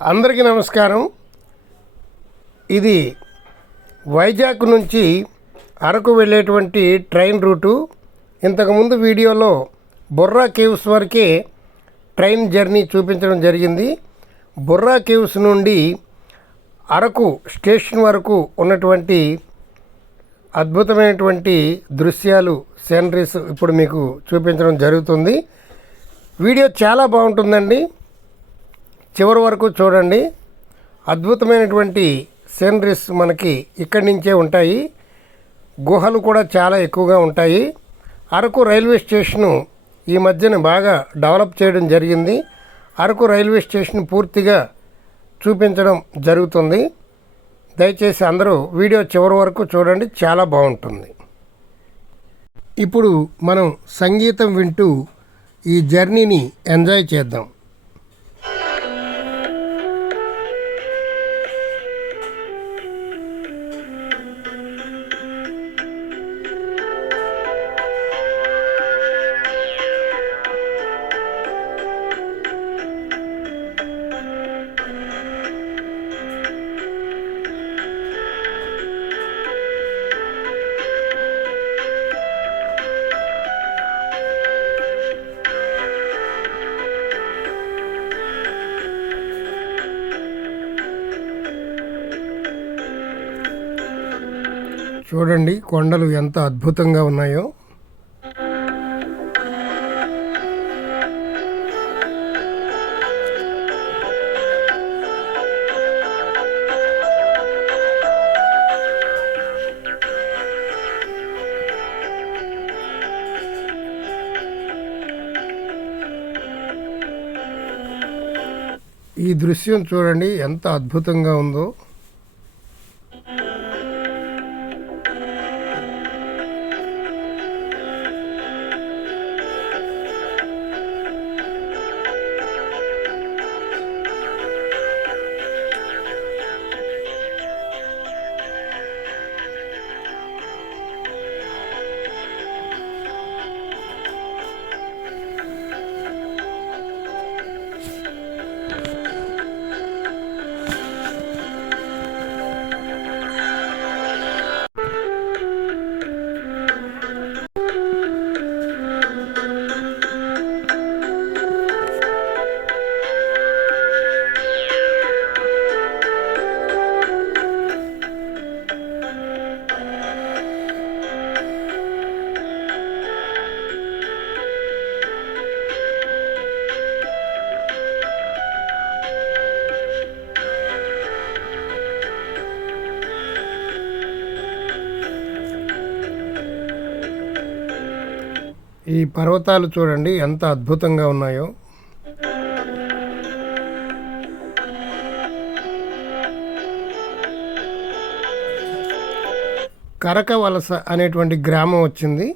అందరికీ నమస్కారం. ఇది వైజాగ్ నుంచి అరకు వెళ్ళేటువంటి ట్రైన్ రూటు. ఇంతకుముందు వీడియోలో బొర్రా కేవ్స్ వరకే ట్రైన్ జర్నీ చూపించడం జరిగింది. బొర్రా కేవ్స్ నుండి అరకు స్టేషన్ వరకు ఉన్నటువంటి అద్భుతమైనటువంటి దృశ్యాలు సీనరీస్ ఇప్పుడు మీకు చూపించడం జరుగుతుంది. వీడియో చాలా బాగుంటుందండి. చివరి వరకు చూడండి. అద్భుతమైనటువంటి సీనరీస్ మనకి ఇక్కడి నుంచే ఉంటాయి. గుహలు కూడా చాలా ఎక్కువగా ఉంటాయి. అరకు రైల్వే స్టేషను ఈ మధ్యన బాగా డెవలప్ చేయడం జరిగింది. అరకు రైల్వే స్టేషన్ పూర్తిగా చూపించడం జరుగుతుంది. దయచేసి అందరూ వీడియో చివరి వరకు చూడండి. చాలా బాగుంటుంది. ఇప్పుడు మనం సంగీతం వింటూ ఈ జర్నీని ఎంజాయ్ చేద్దాం. చూడండి కొండలు ఎంత అద్భుతంగా ఉన్నాయో. ఈ దృశ్యం చూడండి ఎంత అద్భుతంగా ఉందో. ఈ పర్వతాలు చూడండి ఎంత అద్భుతంగా ఉన్నాయో. కరక వలస అనేటువంటి గ్రామం వచ్చింది.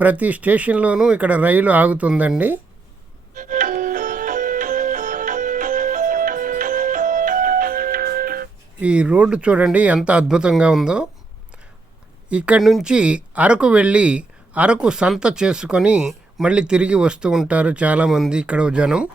ప్రతి స్టేషన్లోనూ ఇక్కడ రైలు ఆగుతుందండి. ఈ రోడ్డు చూడండి ఎంత అద్భుతంగా ఉందో. ఇక్కడి నుంచి అరకు వెళ్ళి అరకు సంత చేసుకొని మళ్ళీ తిరిగి వస్తూ ఉంటారు చాలామంది ఇక్కడ జనం.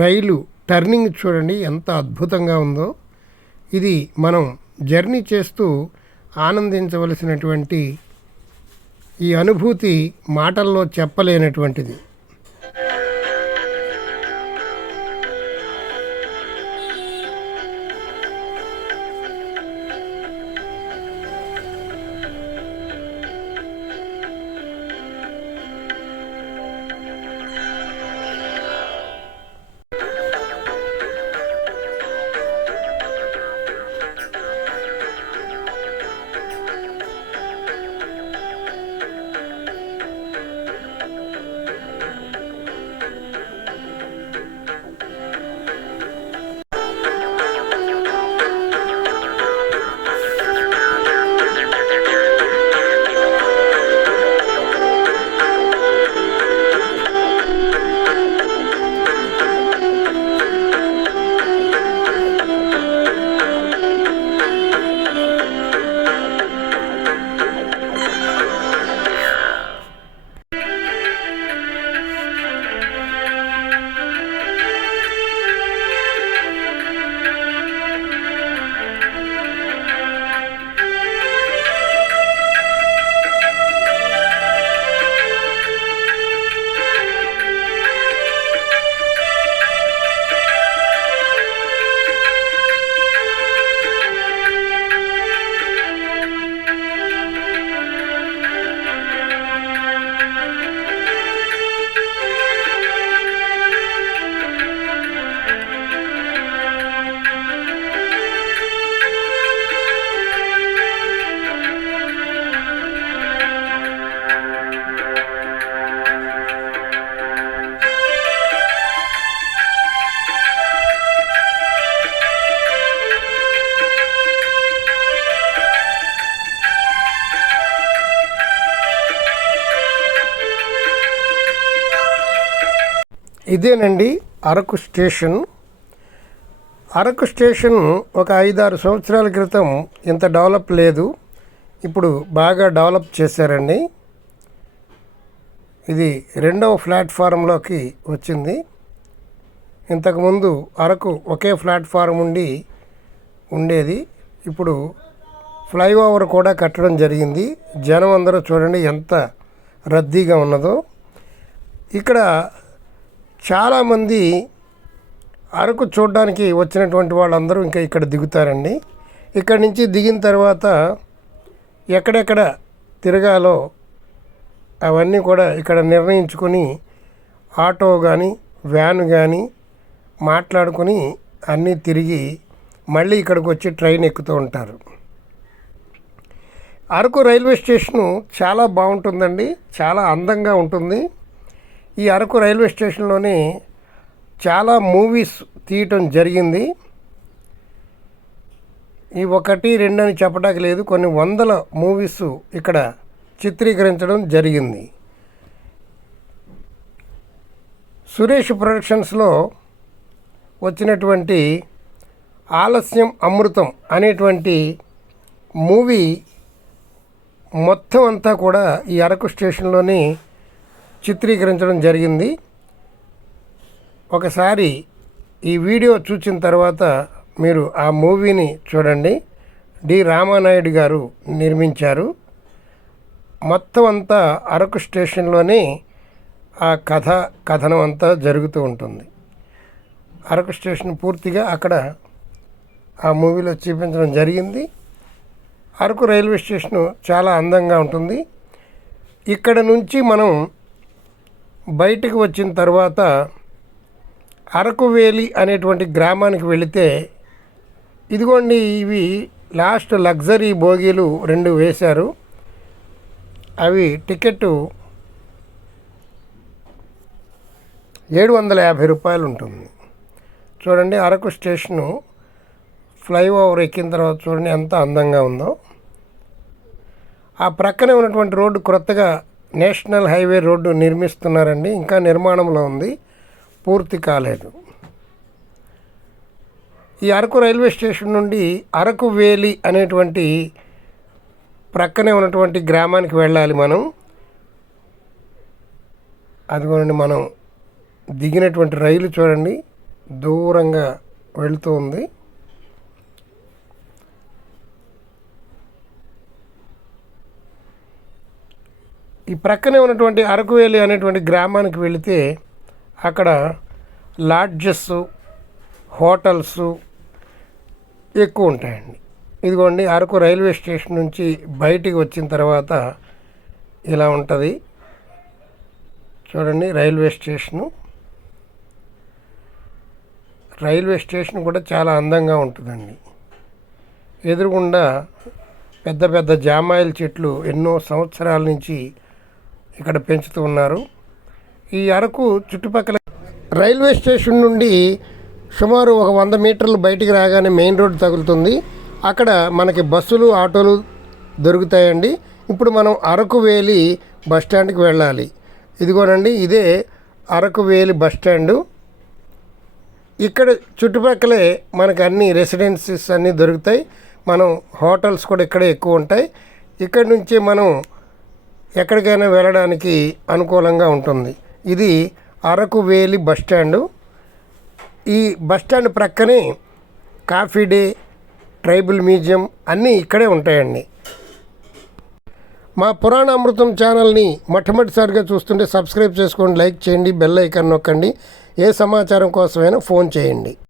రైలు టర్నింగ్ చూడండి ఎంత అద్భుతంగా ఉందో. ఇది మనం జర్నీ చేస్తూ ఆనందించవలసినటువంటి ఈ అనుభూతి మాటల్లో చెప్పలేనటువంటిది. ఇదేనండి అరకు స్టేషన్. అరకు స్టేషన్ ఒక ఐదారు సంవత్సరాల క్రితం ఇంత డెవలప్ లేదు. ఇప్పుడు బాగా డెవలప్ చేశారండి. ఇది రెండవ ప్లాట్ఫారంలోకి వచ్చింది. ఇంతకుముందు అరకు ఒకే ప్లాట్ఫారం ఉండి ఉండేది. ఇప్పుడు ఫ్లైఓవర్ కూడా కట్టడం జరిగింది. జనం అందరూ చూడండి ఎంత రద్దీగా ఉన్నదో. ఇక్కడ చాలామంది అరకు చూడడానికి వచ్చినటువంటి వాళ్ళందరూ ఇంకా ఇక్కడ దిగుతారండి. ఇక్కడ నుంచి దిగిన తర్వాత ఎక్కడెక్కడ తిరగాలో అవన్నీ కూడా ఇక్కడ నిర్ణయించుకొని ఆటో కానీ వ్యాన్ కానీ మాట్లాడుకొని అన్నీ తిరిగి మళ్ళీ ఇక్కడికి వచ్చి ట్రైన్ ఎక్కుతూ ఉంటారు. అరకు రైల్వే స్టేషను చాలా బాగుంటుందండి. చాలా అందంగా ఉంటుంది. ఈ అరకు రైల్వే స్టేషన్లోనే చాలా మూవీస్ తీయటం జరిగింది. ఈ ఒకటి రెండు అని చెప్పడానికి లేదు. కొన్ని వందల మూవీస్ ఇక్కడ చిత్రీకరించడం జరిగింది. సురేష్ ప్రొడక్షన్స్లో వచ్చినటువంటి ఆలస్యం అమృతం అనేటువంటి మూవీ మొత్తం అంతా కూడా ఈ అరకు స్టేషన్లోని చిత్రీకరించడం జరిగింది. ఒకసారి ఈ వీడియో చూసిన తర్వాత మీరు ఆ మూవీని చూడండి. డి రామానాయుడు గారు నిర్మించారు. మొత్తం అంతా అరకు స్టేషన్లోనే ఆ కథ కథనం అంతా జరుగుతూ ఉంటుంది. అరకు స్టేషన్ పూర్తిగా అక్కడ ఆ మూవీలో చూపించడం జరిగింది. అరకు రైల్వే స్టేషను చాలా అందంగా ఉంటుంది. ఇక్కడ నుంచి మనం బయటకు వచ్చిన తర్వాత అరకువేలి అనేటువంటి గ్రామానికి వెళితే ఇదిగోండి ఇవి లాస్ట్ లగ్జరీ బోగీలు రెండు వేశారు. అవి టికెట్ ఏడు వందల యాభై రూపాయలు ఉంటుంది. చూడండి అరకు స్టేషను ఫ్లైఓవర్ ఎక్కిన తర్వాత చూడండి ఎంత అందంగా ఉందో. ఆ ప్రక్కనే ఉన్నటువంటి రోడ్డు క్రొత్తగా నేషనల్ హైవే రోడ్డు నిర్మిస్తున్నారండి. ఇంకా నిర్మాణంలో ఉంది. పూర్తి కాలేదు. ఈ అరకు రైల్వే స్టేషన్ నుండి అరకు వేలి అనేటువంటి ప్రక్కనే ఉన్నటువంటి గ్రామానికి వెళ్ళాలి మనం. అదిగోనండి మనం దిగినటువంటి రైలు చూడండి. దూరంగా వెళుతూ ఉంది. ఈ ప్రక్కనే ఉన్నటువంటి అరకువేలి అనేటువంటి గ్రామానికి వెళితే అక్కడ లాడ్జెస్ హోటల్స్ ఎక్కువ ఉంటాయండి. ఇదిగోండి అరకు రైల్వే స్టేషన్ నుంచి బయటికి వచ్చిన తర్వాత ఇలా ఉంటుంది. చూడండి రైల్వే స్టేషను. రైల్వే స్టేషన్ కూడా చాలా అందంగా ఉంటుందండి. ఎదురుగుండా పెద్ద పెద్ద జామాయిల చెట్లు ఎన్నో సంవత్సరాల నుంచి ఇక్కడ పెంచుతూ ఉన్నారు. ఈ అరకు చుట్టుపక్కల రైల్వే స్టేషన్ నుండి సుమారు ఒక వంద మీటర్లు బయటికి రాగానే మెయిన్ రోడ్ తగులుతుంది. అక్కడ మనకి బస్సులు ఆటోలు దొరుకుతాయండి. ఇప్పుడు మనం అరకు వేలి బస్ స్టాండ్కి వెళ్ళాలి. ఇదిగోనండి ఇదే అరకు వేలి బస్ స్టాండు. ఇక్కడ చుట్టుపక్కలే మనకు అన్ని రెసిడెన్సీస్ అన్నీ దొరుకుతాయి. మనం హోటల్స్ కూడా ఇక్కడే ఎక్కువ ఉంటాయి. ఇక్కడ నుంచి మనం ఎక్కడికైనా వెళ్ళడానికి అనుకూలంగా ఉంటుంది. ఇది అరకు వేలి బస్ ఈ బస్ స్టాండ్ ప్రక్కనే కాఫీ డే ట్రైబల్ మ్యూజియం అన్నీ ఇక్కడే ఉంటాయండి. మా పురాణ అమృతం ఛానల్ని మొట్టమొదటిసారిగా చూస్తుంటే సబ్స్క్రైబ్ చేసుకోండి లైక్ చేయండి బెల్ ఐకాన్ నొక్కండి. ఏ సమాచారం కోసమైనా ఫోన్ చేయండి.